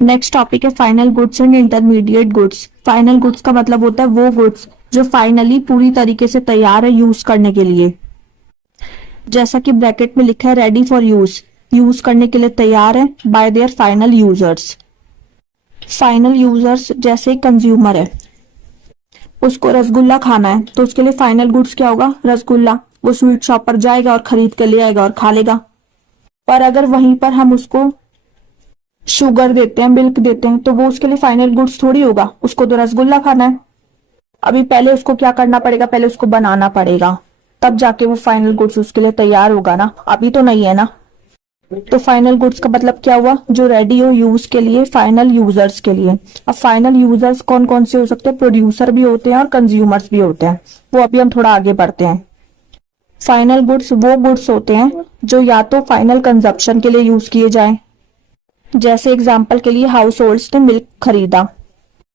Next topic है final goods and intermediate goods. Final goods का मतलब होता है वो गुड्स जो फाइनली पूरी तरीके से तैयार है यूज करने के लिए। जैसा कि ब्रैकेट में लिखा है रेडी फॉर यूज, यूज करने के लिए तैयार है bye there final users. Final users जैसे कंज्यूमर है, उसको रसगुल्ला खाना है तो उसके लिए फाइनल गुड्स क्या होगा? रसगुल्ला। वो स्वीट शॉप पर जाएगा और खरीद कर ले आएगा और खा लेगा। पर अगर वहीं पर हम उसको शुगर देते हैं, मिल्क देते हैं, तो वो उसके लिए फाइनल गुड्स थोड़ी होगा, उसको तो रसगुल्ला खाना है। अभी पहले उसको क्या करना पड़ेगा? पहले उसको बनाना पड़ेगा, तब जाके वो फाइनल गुड्स उसके लिए तैयार होगा ना, अभी तो नहीं है ना। तो फाइनल गुड्स का मतलब क्या हुआ? जो रेडी हो यूज के लिए, फाइनल यूजर्स के लिए। अब फाइनल यूजर्स कौन कौन से हो सकते हैं? प्रोड्यूसर भी होते हैं और कंज्यूमर्स भी होते हैं। वो अभी हम थोड़ा आगे बढ़ते हैं। फाइनल गुड्स वो गुड्स होते हैं जो या तो फाइनल कंजप्शन के लिए यूज किए जाए, जैसे एग्जाम्पल के लिए हाउस होल्ड्स ने मिल्क खरीदा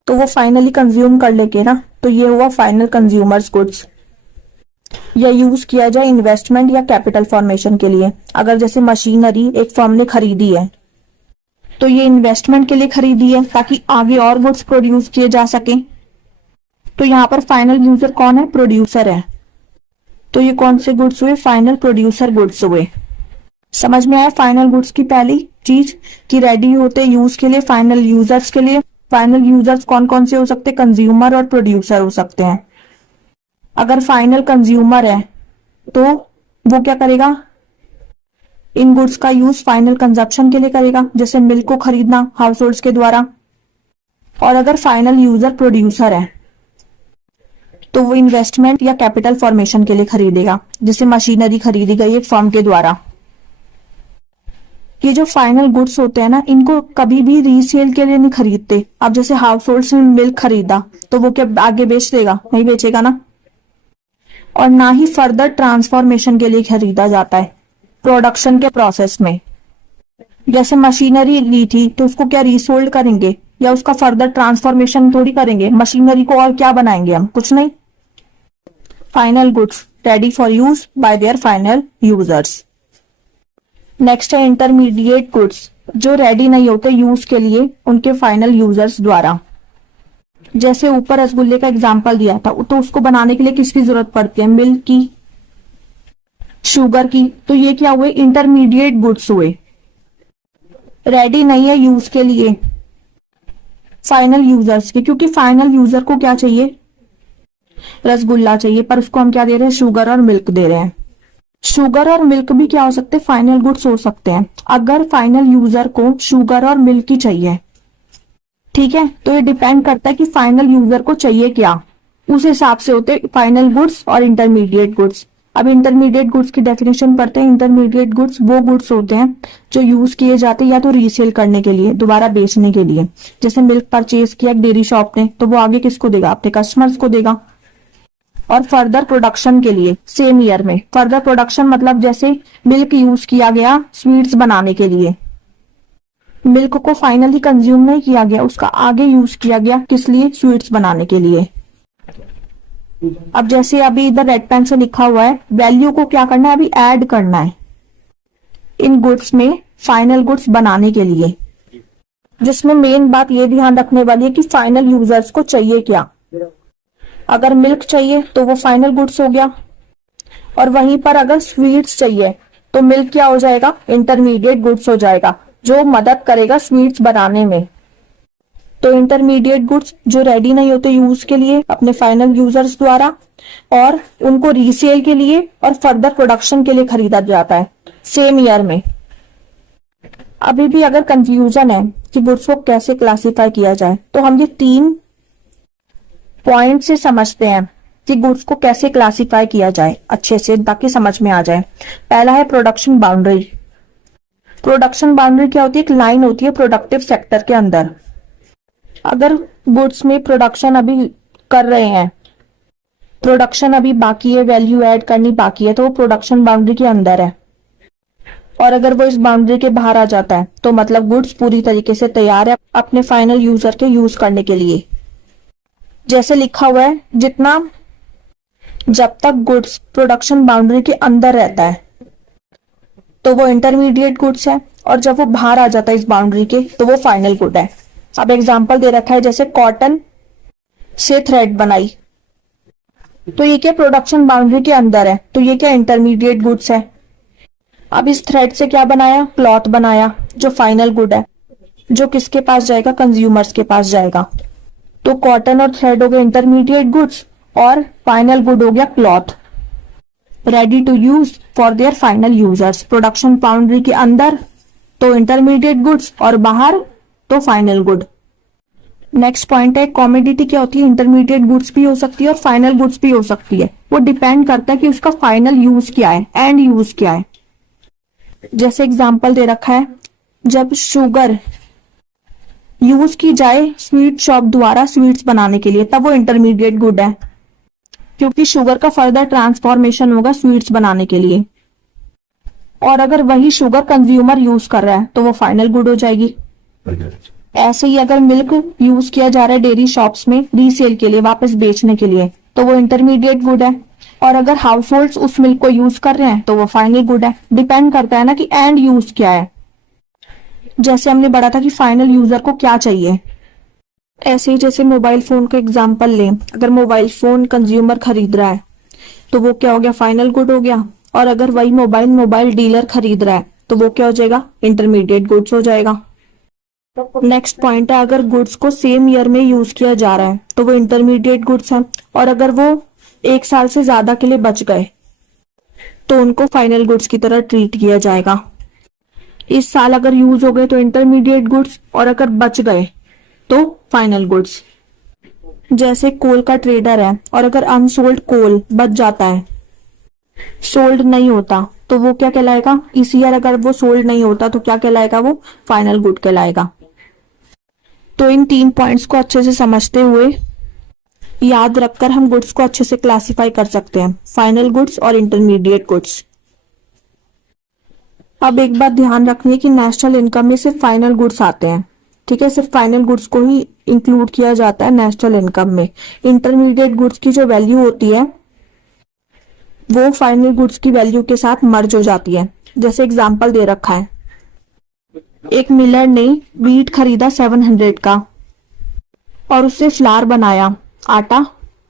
तो वो फाइनली कंज्यूम कर लेंगे ना, तो ये हुआ फाइनल कंज्यूमर्स गुड्स। या यूज किया जाए इन्वेस्टमेंट या कैपिटल फॉर्मेशन के लिए। अगर जैसे मशीनरी एक फर्म ने खरीदी है तो ये इन्वेस्टमेंट के लिए खरीदी है ताकि आगे और गुड्स प्रोड्यूस किए जा सके। तो यहाँ पर फाइनल यूजर कौन है? प्रोड्यूसर है। तो ये कौन से गुड्स हुए? फाइनल प्रोड्यूसर गुड्स हुए। समझ में आया फाइनल गुड्स की पहली चीज कि रेडी होते यूज के लिए फाइनल यूजर्स के लिए। फाइनल यूजर्स कौन कौन से हो सकते हैं? कंज्यूमर और प्रोड्यूसर हो सकते हैं। अगर फाइनल कंज्यूमर है तो वो क्या करेगा? इन गुड्स का यूज फाइनल कंजप्शन के लिए करेगा, जैसे मिल्क को खरीदना हाउस होल्ड्स के द्वारा। और अगर फाइनल यूजर प्रोड्यूसर है तो वो इन्वेस्टमेंट या कैपिटल फॉर्मेशन के लिए खरीदेगा, जैसे मशीनरी खरीदी गई एक फर्म के द्वारा। ये जो फाइनल गुड्स होते हैं ना, इनको कभी भी रीसेल के लिए नहीं खरीदते। अब जैसे हाउस होल्ड्स ने मिल्क खरीदा तो वो क्या आगे बेच देगा? नहीं बेचेगा ना। और ना ही फर्दर ट्रांसफॉर्मेशन के लिए खरीदा जाता है प्रोडक्शन के प्रोसेस में। जैसे मशीनरी ली थी तो उसको क्या रीसोल्ड करेंगे या उसका फर्दर ट्रांसफॉर्मेशन थोड़ी करेंगे? मशीनरी को और क्या बनाएंगे हम? कुछ नहीं। Final goods ready for use by there final users. Next है इंटरमीडिएट गुड्स, जो रेडी नहीं होते यूज के लिए उनके फाइनल यूजर्स द्वारा। जैसे ऊपर रसगुल्ले का एग्जांपल दिया था, तो उसको बनाने के लिए किसकी जरूरत पड़ती है? मिल्क की, शुगर की। तो ये क्या हुए? इंटरमीडिएट गुड्स हुए, रेडी नहीं है यूज के लिए फाइनल यूजर्स के। क्योंकि फाइनल यूजर को क्या चाहिए? रसगुल्ला चाहिए, पर उसको हम क्या दे रहे हैं? शुगर और मिल्क दे रहे हैं। शुगर और मिल्क भी क्या हो सकते हैं? फाइनल गुड्स हो सकते हैं, अगर फाइनल यूजर को शुगर और मिल्क ही चाहिए। ठीक है, तो ये डिपेंड करता है कि फाइनल यूजर को चाहिए क्या, उस हिसाब से होते हैं फाइनल गुड्स और इंटरमीडिएट गुड्स। अब इंटरमीडिएट गुड्स की डेफिनेशन पढ़ते हैं। इंटरमीडिएट गुड्स वो गुड्स होते हैं जो यूज किए जाते हैं या तो रीसेल करने के लिए, दोबारा बेचने के लिए। जैसे मिल्क परचेज किया डेयरी शॉप ने तो वो आगे किसको देगा? अपने कस्टमर्स को देगा। और फर्दर प्रोडक्शन के लिए सेम ईयर में। फर्दर प्रोडक्शन मतलब जैसे मिल्क यूज किया गया स्वीट्स बनाने के लिए, मिल्क को फाइनली कंज्यूम नहीं किया गया, उसका आगे यूज किया गया किस लिए? स्वीट्स बनाने के लिए। अब जैसे अभी इधर रेड पेन से लिखा हुआ है, वैल्यू को क्या करना है? अभी ऐड करना है इन गुड्स में फाइनल गुड्स बनाने के लिए, जिसमें मेन बात ये ध्यान रखने वाली है कि फाइनल यूजर्स को चाहिए क्या। अगर मिल्क चाहिए तो वो फाइनल गुड्स हो गया, और वहीं पर अगर स्वीट्स चाहिए तो मिल्क क्या हो जाएगा? इंटरमीडिएट गुड्स हो जाएगा, जो मदद करेगा स्वीट्स बनाने में। तो इंटरमीडिएट गुड्स जो रेडी नहीं होते यूज के लिए अपने फाइनल यूजर्स द्वारा, और उनको रीसेल के लिए और फर्दर प्रोडक्शन के लिए खरीदा जाता है सेम ईयर में। अभी भी अगर कंफ्यूजन है कि गुड्स को कैसे क्लासिफाई किया जाए, तो हम ये 3 पॉइंट से समझते हैं कि गुड्स को कैसे क्लासिफाई किया जाए अच्छे से, ताकि समझ में आ जाए। पहला है प्रोडक्शन बाउंड्री। प्रोडक्शन बाउंड्री क्या होती है? एक लाइन होती है प्रोडक्टिव सेक्टर के अंदर। अगर गुड्स में प्रोडक्शन अभी कर रहे हैं, प्रोडक्शन अभी बाकी है, वैल्यू ऐड करनी बाकी है, तो वो प्रोडक्शन बाउंड्री के अंदर है। और अगर वो इस बाउंड्री के बाहर आ जाता है तो मतलब गुड्स पूरी तरीके से तैयार है अपने फाइनल यूजर के यूज करने के लिए। जैसे लिखा हुआ है, जितना जब तक गुड्स प्रोडक्शन बाउंड्री के अंदर रहता है तो वो इंटरमीडिएट गुड्स है, और जब वो बाहर आ जाता है इस बाउंड्री के तो वो फाइनल गुड है। अब एग्जाम्पल दे रखा है जैसे कॉटन से थ्रेड बनाई, तो ये क्या प्रोडक्शन बाउंड्री के अंदर है, तो ये क्या इंटरमीडिएट गुड्स है। अब इस थ्रेड से क्या बनाया, क्लॉथ बनाया, जो फाइनल गुड है, जो किसके पास जाएगा, कंज्यूमर्स के पास जाएगा। तो कॉटन और थ्रेड हो गए इंटरमीडिएट गुड्स, और फाइनल गुड हो गया cloth, ready to use for their final users. Production boundary के अंदर तो इंटरमीडिएट गुड्स, और बाहर तो फाइनल गुड। नेक्स्ट पॉइंट है, कॉमोडिटी क्या होती है, इंटरमीडिएट गुड्स भी हो सकती है और फाइनल गुड्स भी हो सकती है। वो डिपेंड करता है कि उसका फाइनल यूज क्या है, एंड यूज क्या है। जैसे एग्जांपल दे रखा है, जब शुगर यूज की जाए स्वीट शॉप द्वारा स्वीट्स बनाने के लिए, तब वो इंटरमीडिएट गुड है, क्योंकि शुगर का फर्दर ट्रांसफॉर्मेशन होगा स्वीट्स बनाने के लिए। और अगर वही शुगर कंज्यूमर यूज कर रहा है तो वो फाइनल गुड हो जाएगी। ऐसे ही अगर मिल्क यूज किया जा रहा है डेयरी शॉप्स में रीसेल के लिए, वापस बेचने के लिए, तो वो इंटरमीडिएट गुड है। और अगर हाउस होल्ड उस मिल्क को यूज कर रहे हैं तो वो फाइनल गुड है। डिपेंड करता है ना कि एंड यूज क्या है। जैसे हमने पढ़ा था कि फाइनल यूजर को क्या चाहिए, ऐसे ही जैसे मोबाइल फोन का एग्जांपल लें, अगर मोबाइल फोन कंज्यूमर खरीद रहा है तो वो क्या हो गया, फाइनल गुड हो गया। और अगर वही मोबाइल डीलर खरीद रहा है तो वो क्या हो जाएगा, इंटरमीडिएट गुड्स हो जाएगा। नेक्स्ट पॉइंट है, अगर गुड्स को सेम ईयर में यूज किया जा रहा है तो वो इंटरमीडिएट गुड्स है। और अगर वो 1 साल से ज्यादा के लिए बच गए तो उनको फाइनल गुड्स की तरह ट्रीट किया जाएगा। इस साल अगर यूज हो गए तो इंटरमीडिएट गुड्स, और अगर बच गए तो फाइनल गुड्स। जैसे कोल का ट्रेडर है और अगर अनसोल्ड कोल बच जाता है, सोल्ड नहीं होता, तो वो क्या कहलाएगा, इस ईयर अगर वो सोल्ड नहीं होता तो क्या कहलाएगा, वो फाइनल गुड कहलाएगा। तो इन 3 पॉइंट्स को अच्छे से समझते हुए याद रखकर हम गुड्स को अच्छे से क्लासिफाई कर सकते हैं, फाइनल गुड्स और इंटरमीडिएट गुड्स। अब एक बात ध्यान रखनी है कि नेशनल इनकम में सिर्फ फाइनल गुड्स आते हैं, ठीक है, सिर्फ फाइनल गुड्स को ही इंक्लूड किया जाता है नेशनल इनकम में। इंटरमीडिएट गुड्स की जो वैल्यू होती है वो फाइनल गुड्स की वैल्यू के साथ मर्ज हो जाती है। जैसे एग्जांपल दे रखा है, एक मिलर ने व्हीट खरीदा 700 का और उससे फ्लार बनाया, आटा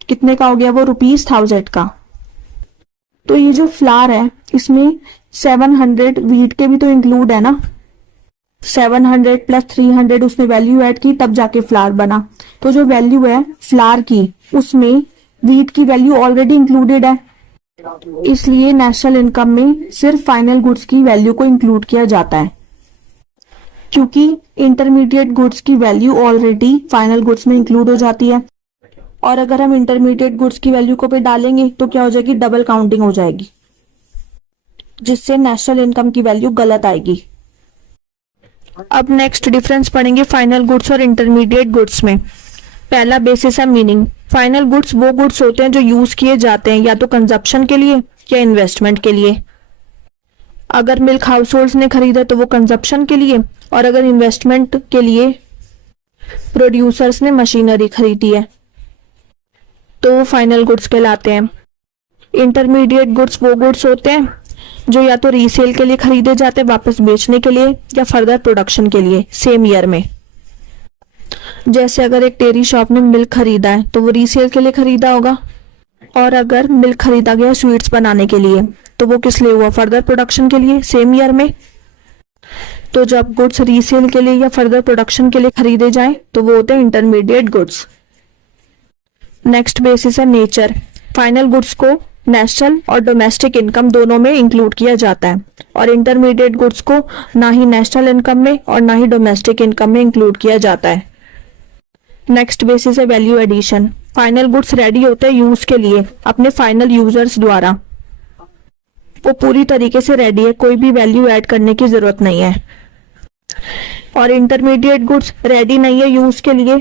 कितने का हो गया, वो ₹1000 का। तो ये जो फ्लार है इसमें 700 व्हीट के भी तो इंक्लूड है ना, 700 + 300 उसने वैल्यू ऐड की तब जाके फ्लार बना। तो जो वैल्यू है फ्लार की उसमें व्हीट की वैल्यू ऑलरेडी इंक्लूडेड है, इसलिए नेशनल इनकम में सिर्फ फाइनल गुड्स की वैल्यू को इंक्लूड किया जाता है, क्योंकि इंटरमीडिएट गुड्स की वैल्यू ऑलरेडी फाइनल गुड्स में इंक्लूड हो जाती है। और अगर हम इंटरमीडिएट गुड्स की वैल्यू को भी डालेंगे तो क्या हो जाएगी, डबल काउंटिंग हो जाएगी, जिससे नेशनल इनकम की वैल्यू गलत आएगी। अब नेक्स्ट डिफरेंस पढ़ेंगे फाइनल गुड्स और इंटरमीडिएट गुड्स में। पहला बेसिस है मीनिंग। फाइनल गुड्स वो गुड्स होते हैं जो यूज किए जाते हैं या तो कंजप्शन के लिए या इन्वेस्टमेंट के लिए। अगर मिल्क हाउस होल्ड्स ने खरीदा तो वो कंजप्शन के लिए, और अगर इन्वेस्टमेंट के लिए प्रोड्यूसर्स ने मशीनरी खरीदी है तो वो फाइनल गुड्स कहलाते हैं। इंटरमीडिएट गुड्स वो गुड्स होते हैं जो या तो रीसेल के लिए खरीदे जाते हैं वापस बेचने के लिए, या फर्दर प्रोडक्शन के लिए सेम ईयर में। जैसे अगर एक डेयरी शॉप ने मिल्क खरीदा है तो वो रीसेल के लिए खरीदा होगा, और अगर मिल्क खरीदा गया स्वीट्स बनाने के लिए तो वो किस लिए हुआ, फर्दर प्रोडक्शन के लिए सेम ईयर में। तो जब गुड्स रीसेल के लिए या फर्दर प्रोडक्शन के लिए खरीदे जाएं तो वो होते हैं इंटरमीडिएट गुड्स। नेक्स्ट बेसिस है नेचर। फाइनल गुड्स को नेशनल और डोमेस्टिक इनकम दोनों में इंक्लूड किया जाता है, और इंटरमीडिएट गुड्स को ना ही नेशनल इनकम में और ना ही डोमेस्टिक इनकम में इंक्लूड किया जाता है। नेक्स्ट बेसिस है value addition. Final goods ready होते हैं यूज के लिए अपने फाइनल यूजर्स द्वारा, वो पूरी तरीके से रेडी है, कोई भी वैल्यू ऐड करने की जरूरत नहीं है। और इंटरमीडिएट गुड्स रेडी नहीं है यूज के लिए,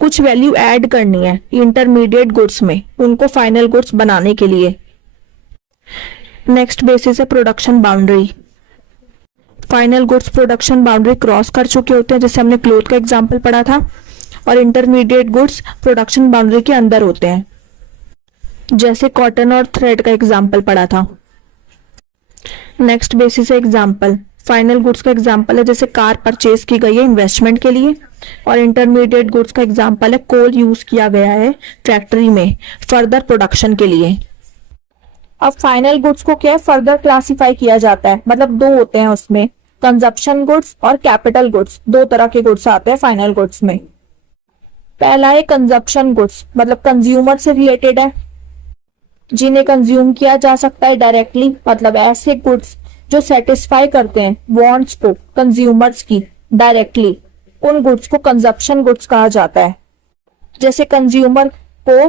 कुछ वैल्यू ऐड करनी है इंटरमीडिएट गुड्स में उनको फाइनल गुड्स बनाने के लिए। नेक्स्ट बेसिस है production boundary. Final goods production boundary cross कर चुके होते हैं, जैसे हमने क्लोथ का एग्जांपल पढ़ा था, और इंटरमीडिएट गुड्स प्रोडक्शन बाउंड्री के अंदर होते हैं, जैसे कॉटन और थ्रेड का एग्जांपल पढ़ा था। नेक्स्ट बेसिस है एग्जाम्पल। फाइनल गुड्स का एग्जाम्पल है जैसे कार परचेज की गई है इन्वेस्टमेंट के लिए, और इंटरमीडिएट गुड्स का एग्जाम्पल है कोल यूज किया गया है फैक्ट्री में फर्दर प्रोडक्शन के लिए। अब फाइनल गुड्स को क्या है फर्दर क्लासिफाई किया जाता है, मतलब दो होते हैं उसमें, कंजप्शन गुड्स और कैपिटल गुड्स, दो तरह के गुड्स आते हैं फाइनल गुड्स में। पहला है कंजप्शन गुड्स, मतलब कंज्यूमर से रिलेटेड है, जिन्हें कंज्यूम किया जा सकता है डायरेक्टली, मतलब ऐसे गुड्स जो सेटिस्फाई करते हैं वांट्स को कंज्यूमर्स की डायरेक्टली, उन गुड्स को कंजप्शन गुड्स कहा जाता है। जैसे कंज्यूमर को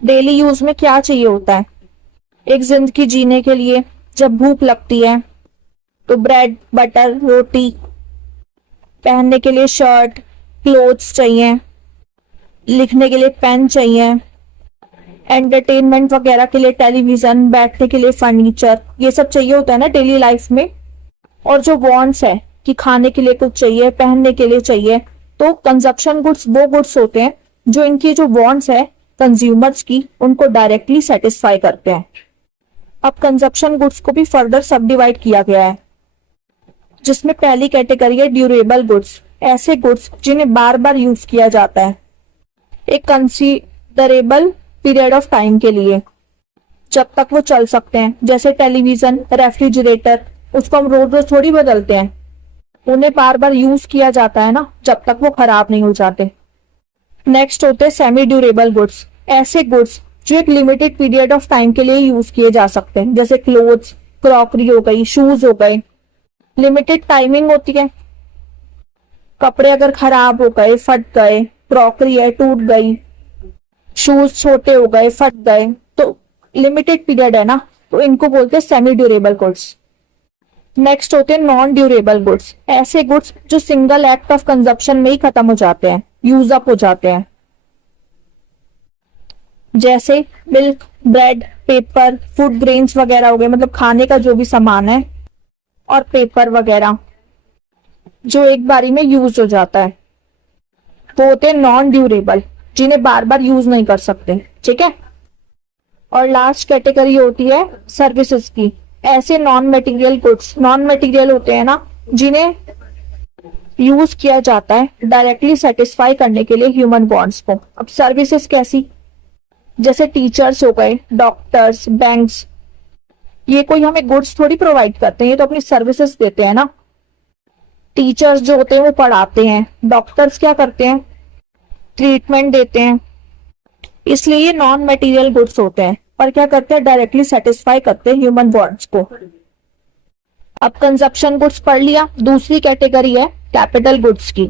डेली यूज में क्या चाहिए होता है, एक जिंदगी जीने के लिए जब भूख लगती है तो ब्रेड बटर रोटी, पहनने के लिए शर्ट क्लोथ्स चाहिए, लिखने के लिए पेन चाहिए, एंटरटेनमेंट वगैरह के लिए टेलीविजन, बैठने के लिए फर्नीचर, ये सब चाहिए होता है ना डेली लाइफ में। और जो वांट्स है कि खाने के लिए कुछ चाहिए, पहनने के लिए चाहिए, तो कंजप्शन गुड्स वो गुड्स होते हैं जो इनकी जो वांट्स है कंज्यूमर्स की, उनको डायरेक्टली सेटिस्फाई करते हैं। अब कंजप्शन गुड्स को भी फर्दर सब डिवाइड किया गया है, जिसमें पहली कैटेगरी है ड्यूरेबल गुड्स, ऐसे गुड्स जिन्हें बार बार यूज किया जाता है एक कंसीडरेबल पीरियड ऑफ टाइम के लिए, जब तक वो चल सकते हैं। जैसे टेलीविजन, रेफ्रिजरेटर, उसको हम रोज रोज थोड़ी बदलते हैं, उन्हें बार बार यूज किया जाता है ना, जब तक वो खराब नहीं हो जाते। नेक्स्ट होते हैं सेमी ड्यूरेबल गुड्स, ऐसे गुड्स जो एक लिमिटेड पीरियड ऑफ टाइम के लिए यूज किए जा सकते हैं, जैसे क्लोथ्स, क्रॉकरी हो गई, शूज हो गए, लिमिटेड टाइमिंग होती है। कपड़े अगर खराब हो गए, फट गए, क्रॉकरी है टूट गई, शूज छोटे हो गए, फट गए, तो लिमिटेड पीरियड है ना, तो इनको बोलते हैं सेमी ड्यूरेबल गुड्स। नेक्स्ट होते हैं नॉन ड्यूरेबल गुड्स, ऐसे गुड्स जो सिंगल एक्ट ऑफ कंजप्शन में ही खत्म हो जाते हैं, यूज अप हो जाते हैं। जैसे milk, bread, paper, food grains वगैरह हो गए, मतलब खाने का जो भी सामान है, और पेपर वगैरह जो एक बारी में यूज हो जाता है, वो होते हैं नॉन ड्यूरेबल, जिन्हें बार बार यूज नहीं कर सकते। ठीक है। और लास्ट कैटेगरी होती है सर्विसेज की, ऐसे non material goods, non material होते हैं ना, जिन्हें यूज किया जाता है डायरेक्टली सेटिस्फाई करने के लिए ह्यूमन वांट्स को। अब सर्विसेज कैसी, जैसे टीचर्स हो गए, डॉक्टर्स, बैंक्स, ये कोई हमें गुड्स थोड़ी प्रोवाइड करते हैं, ये तो अपनी सर्विसेज देते हैं ना। टीचर्स जो होते हैं वो पढ़ाते हैं, डॉक्टर्स क्या करते हैं, ट्रीटमेंट देते हैं, इसलिए ये नॉन मटेरियल गुड्स होते हैं, पर क्या करते हैं डायरेक्टली सेटिस्फाई करते हैं ह्यूमन वांट्स को। अब कंजप्शन गुड्स पढ़ लिया, दूसरी कैटेगरी है कैपिटल गुड्स की।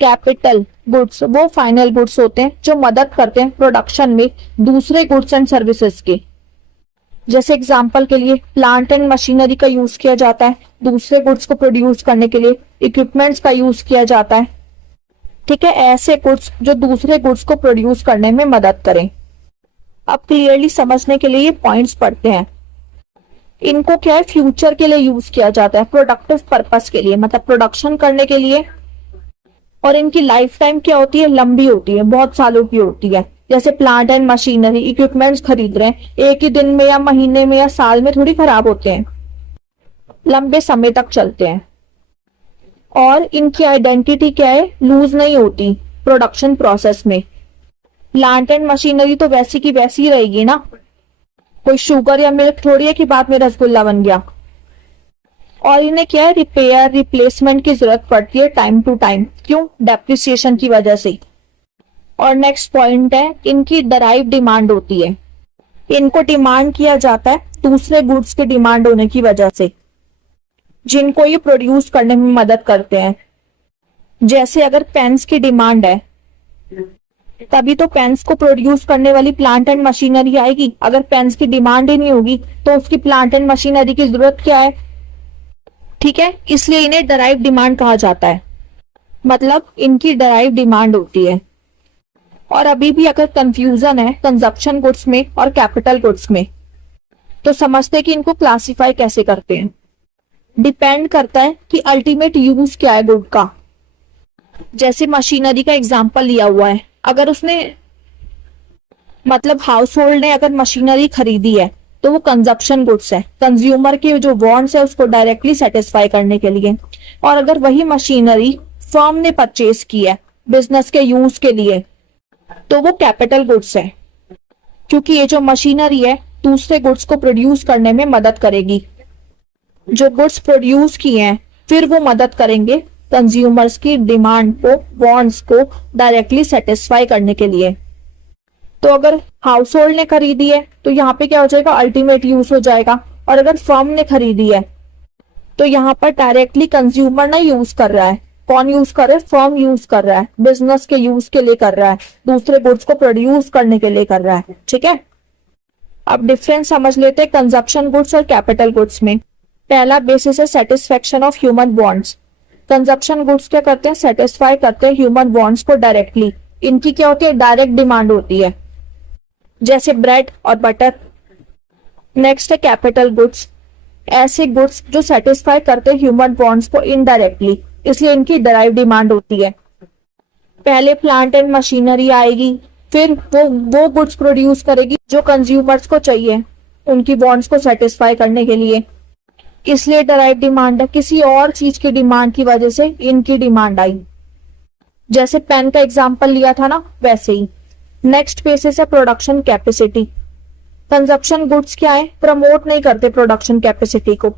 कैपिटल गुड्स वो फाइनल गुड्स होते हैं जो मदद करते हैं प्रोडक्शन में दूसरे गुड्स एंड सर्विसेज के। जैसे एग्जांपल के लिए प्लांट एंड मशीनरी का यूज किया जाता है दूसरे गुड्स को प्रोड्यूस करने के लिए, इक्विपमेंट्स का यूज किया जाता है। ठीक है, ऐसे गुड्स जो दूसरे गुड्स को प्रोड्यूस करने में मदद करें। अब क्लियरली समझने के लिए ये पॉइंट्स पढ़ते हैं। इनको क्या है फ्यूचर के लिए यूज किया जाता है, प्रोडक्टिव पर्पस के लिए, मतलब प्रोडक्शन करने के लिए। और इनकी लाइफ टाइम क्या होती है, लंबी होती है, बहुत सालों की होती है। जैसे प्लांट एंड मशीनरी, इक्विपमेंट्स खरीद रहे हैं, एक ही दिन में या महीने में या साल में थोड़ी खराब होते हैं, लंबे समय तक चलते हैं। और इनकी आइडेंटिटी क्या है, लूज नहीं होती प्रोडक्शन प्रोसेस में। प्लांट एंड मशीनरी तो वैसी की वैसी ही रहेगी ना, कोई शुगर या मिल्क थोड़ी है कि बाद में रसगुल्ला बन गया। और इन्हें क्या है रिपेयर, रिप्लेसमेंट की जरूरत पड़ती है टाइम टू टाइम। क्यों? डेप्रिसिएशन की वजह से। और नेक्स्ट पॉइंट है इनकी डराइव डिमांड होती है, इनको डिमांड किया जाता है दूसरे गुड्स के डिमांड होने की वजह से, जिनको ये प्रोड्यूस करने में मदद करते हैं। जैसे अगर पेन्स की डिमांड है तभी तो पेन्स को प्रोड्यूस करने वाली प्लांट एंड मशीनरी आएगी। अगर पेन्स की डिमांड ही नहीं होगी तो उसकी प्लांट एंड मशीनरी की जरूरत क्या है। ठीक है, इसलिए इन्हें डराइव डिमांड कहा जाता है, मतलब इनकी डराइव डिमांड होती है। और अभी भी अगर कंफ्यूजन है कंजप्शन गुड्स में और कैपिटल गुड्स में, तो समझते कि इनको क्लासिफाई कैसे करते हैं। डिपेंड करता है कि अल्टीमेट यूज क्या है गुड का। जैसे मशीनरी का एग्जांपल लिया हुआ है, अगर उसने मतलब हाउस होल्ड ने अगर मशीनरी खरीदी है तो वो कंजप्शन गुड्स है, कंज्यूमर के जो वांट्स है उसको डायरेक्टली सेटिस्फाई करने के लिए। और अगर वही मशीनरी फर्म ने परचेज की है बिजनेस के यूज के लिए, तो वो कैपिटल गुड्स है, क्योंकि ये जो मशीनरी है दूसरे गुड्स को प्रोड्यूस करने में मदद करेगी। जो गुड्स प्रोड्यूस किए हैं फिर वो मदद करेंगे कंज्यूमर्स की डिमांड को, वांट्स को डायरेक्टली सेटिस्फाई करने के लिए। तो अगर हाउस होल्ड ने खरीदी है तो यहाँ पे क्या हो जाएगा, अल्टीमेट यूज हो जाएगा। और अगर फर्म ने खरीदी है तो यहाँ पर डायरेक्टली कंज्यूमर नहीं यूज कर रहा है, कौन यूज कर रहा है, फर्म यूज कर रहा है, बिजनेस के यूज के लिए कर रहा है, दूसरे गुड्स को प्रोड्यूस करने के लिए कर रहा है। ठीक है, अब डिफरेंस समझ लेते हैं कंजप्शन गुड्स और कैपिटल गुड्स में। पहला बेसिस है satisfaction of human wants. Consumption goods क्या करते हैं, सेटिस्फाई करते हैं ह्यूमन वांट्स को डायरेक्टली। इनकी क्या होती है, डायरेक्ट डिमांड होती है, जैसे ब्रेड और बटर। नेक्स्ट है कैपिटल गुड्स, ऐसे गुड्स जो सेटिस्फाई करते हैं ह्यूमन वांट्स को इनडायरेक्टली, इसलिए इनकी डायरेक्ट डिमांड होती है। पहले प्लांट एंड मशीनरी आएगी, फिर वो गुड्स प्रोड्यूस करेगी जो कंज्यूमर्स को चाहिए उनकी वांट्स को सेटिस्फाई करने के लिए, इसलिए डायरेक्ट डिमांड है। किसी और चीज की डिमांड की वजह से इनकी डिमांड आई, जैसे पेन का एग्जांपल लिया था ना, वैसे ही। नेक्स्ट बेसिस है प्रोडक्शन कैपेसिटी। कंजप्शन गुड्स क्या है, प्रमोट नहीं करते प्रोडक्शन कैपेसिटी को,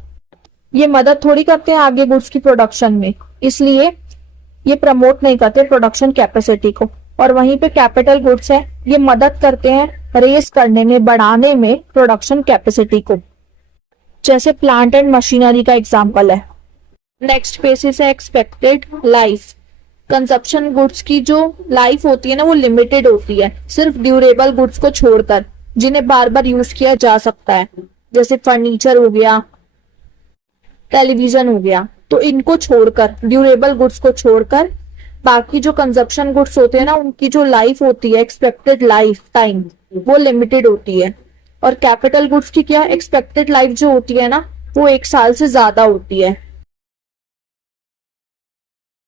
ये मदद थोड़ी करते हैं आगे गुड्स की प्रोडक्शन में, इसलिए ये प्रमोट नहीं करते प्रोडक्शन कैपेसिटी को। और वहीं पे कैपिटल गुड्स है, ये मदद करते हैं रेस करने में, बढ़ाने में प्रोडक्शन कैपेसिटी को, जैसे प्लांट एंड मशीनरी का एग्जांपल है। नेक्स्ट बेसिस है एक्सपेक्टेड लाइफ। कंजप्शन गुड्स की जो लाइफ होती है ना वो लिमिटेड होती है, सिर्फ ड्यूरेबल गुड्स को छोड़कर, जिन्हें बार बार यूज किया जा सकता है, जैसे फर्नीचर हो गया, टेलीविजन हो गया। तो इनको छोड़कर, ड्यूरेबल गुड्स को छोड़कर, बाकी जो कंजप्शन गुड्स होते हैं ना उनकी जो लाइफ होती है, एक्सपेक्टेड लाइफ टाइम, वो लिमिटेड होती है। और कैपिटल गुड्स की क्या एक्सपेक्टेड लाइफ जो होती है ना वो 1 साल से ज्यादा होती है।